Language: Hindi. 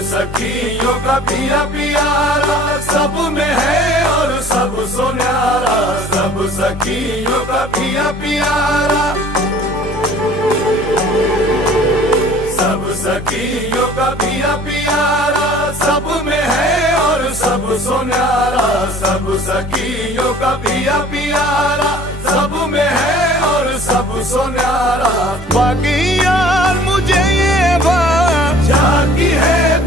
सखियों का पिया प्यारा सब में है और सब सुन्यारा, सब सखियों का पिया प्यारा, सब सखियों का पिया प्यारा सब में है और सब सुन्यारा, सब सखियों का पिया प्यारा सब में है और सब सुन्यारा। बाकी